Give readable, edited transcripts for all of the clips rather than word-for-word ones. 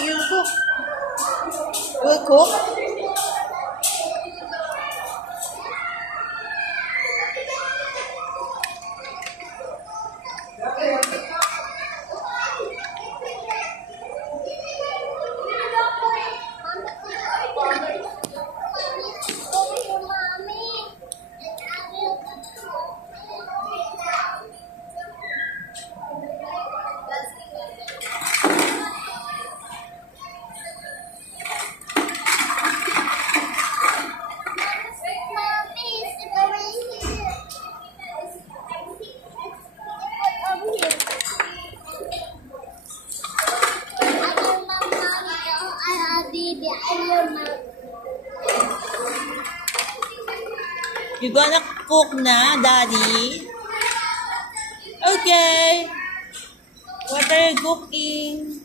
you cook. You will cook? You gonna cook na, Daddy? Okay. What are you cooking?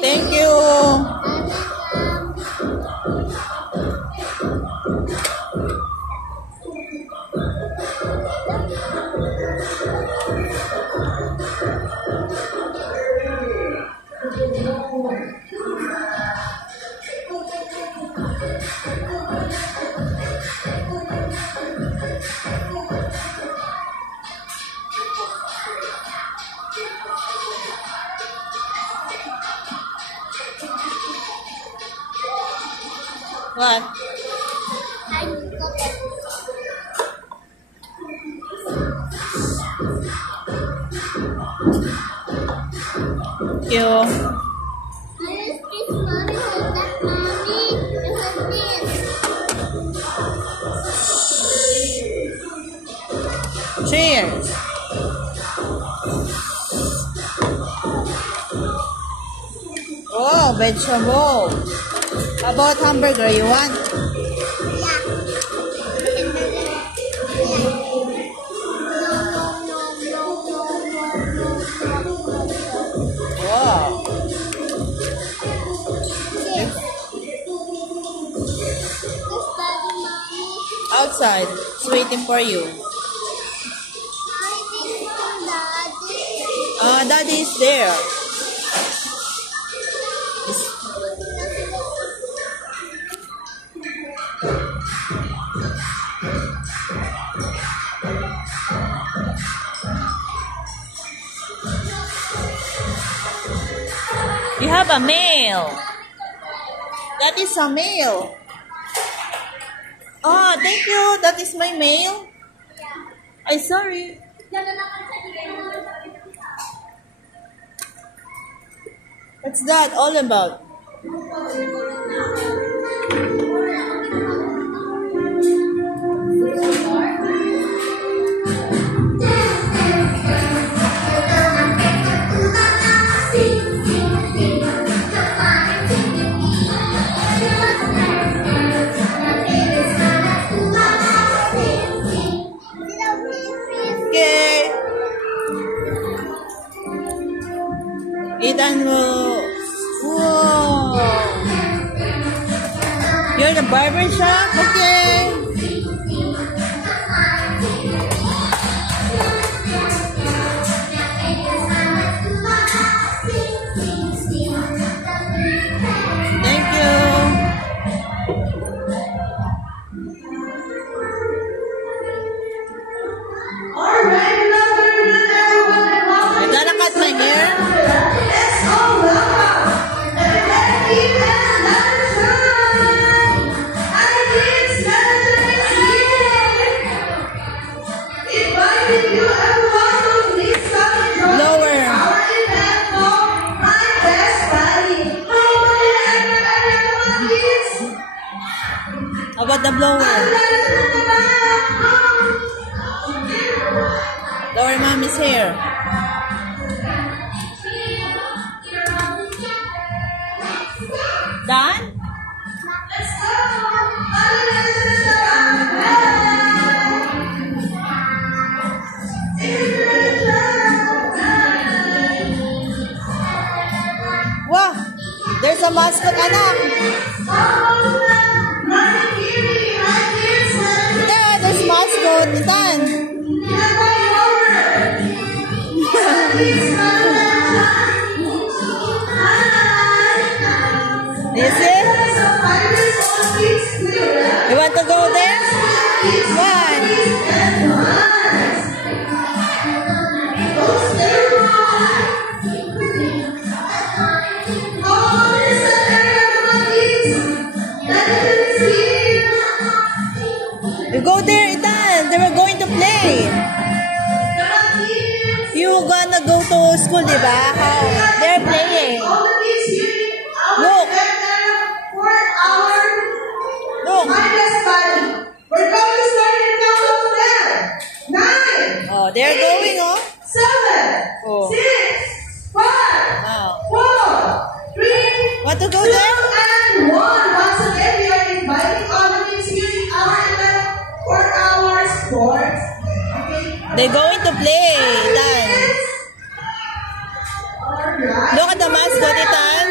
Thank you. What? Thank you. Cheers. Oh, vegetable. How about hamburger? You want? Wow. Outside. It's waiting for you. Daddy is there. You have a mail. That is a mail. Oh, thank you. That is my mail. I'm sorry. What's that all about? Okay. Ethan will up, okay. Thank you. I gotta cut my hair. How about the blower? Lower mommy's hair. Done? Wow! There's a mascot, anak! Yeah, there's mascot. Done. Is it? You want to go there? One. You go there, Ethan. They were going to play. You gonna go to school, diba? How? They're playing. Look. Look. We're going to start it now up there. 9. Oh, they're going, oh. 7. Oh. 6. 5. Oh. 4. 3. Want to go 2 there? and 1. Once again, we are inviting all the kids here in our event for our sports. Okay. They're going to play, Ethan. Alright. Look at the mascot, Ethan.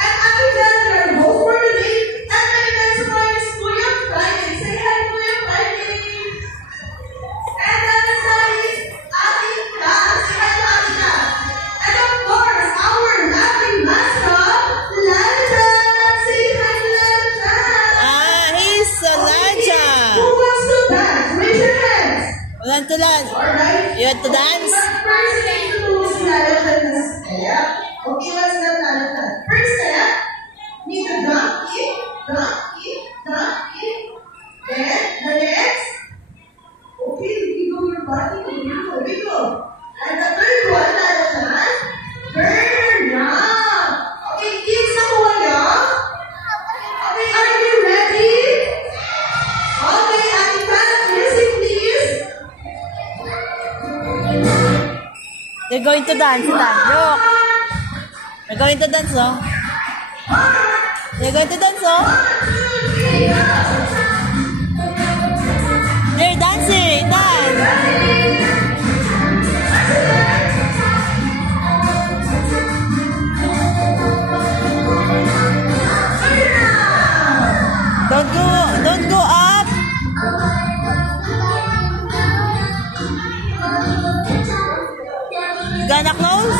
And after that, we're home for the day. And the event tomorrow is Kuya Friday. Say hi, Kuya Friday. And then the side is Atika. Say hi to Atika. And of course, our laughing mascot, Lanta. Say hi to Lanta. Ah, he's Elijah. Who wants to dance? Raise your hands. Want to dance? Alright. You want to dance? First thing to do is Lanta. Yeah. Okay, let's get Lanta. First step, need to drop it, drop it, drop it. Then the next, okay, wiggle your body, wiggle, wiggle. And the third one, Lanta, turn round. Okay, kids, nakuha niyo? Okay, are you ready? Okay, Atika, music please. They're going to dance, Ethan. Look. They're going to dance, oh. They're going to dance, oh. They're dancing, Ethan. Don't go up. Gonna close?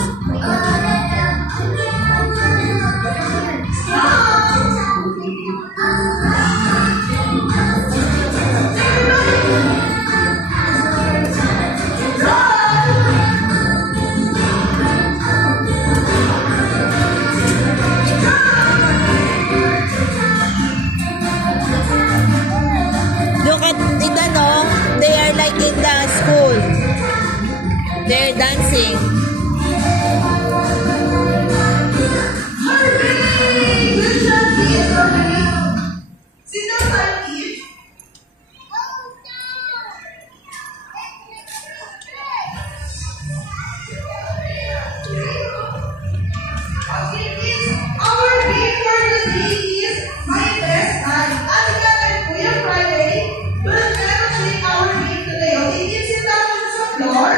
Look at Ethan, oh. They are like in the school. They're dancing. Good job, kids. Sit down, my kids. Okay, kids. Our game for today is My Best Friend. Atika and Kuya Friday will demonstrate our game today. Okay, kids, sit down on the floor.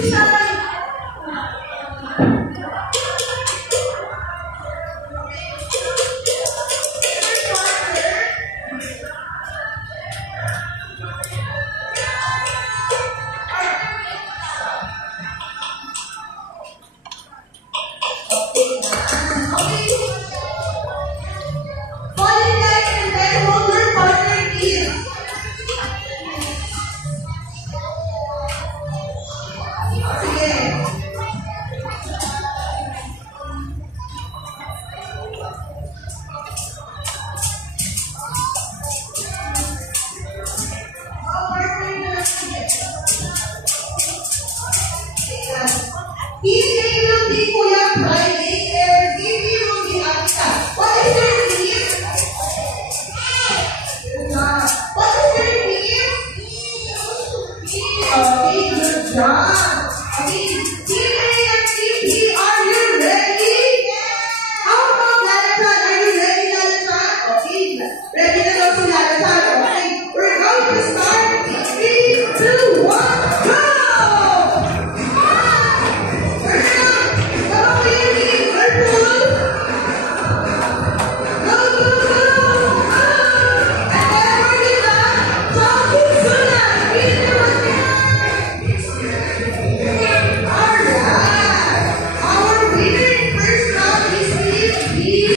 si Sharon. Hindi will be Kuya Friday and Hindi will be Anika. What is your name? What is your name? Good job.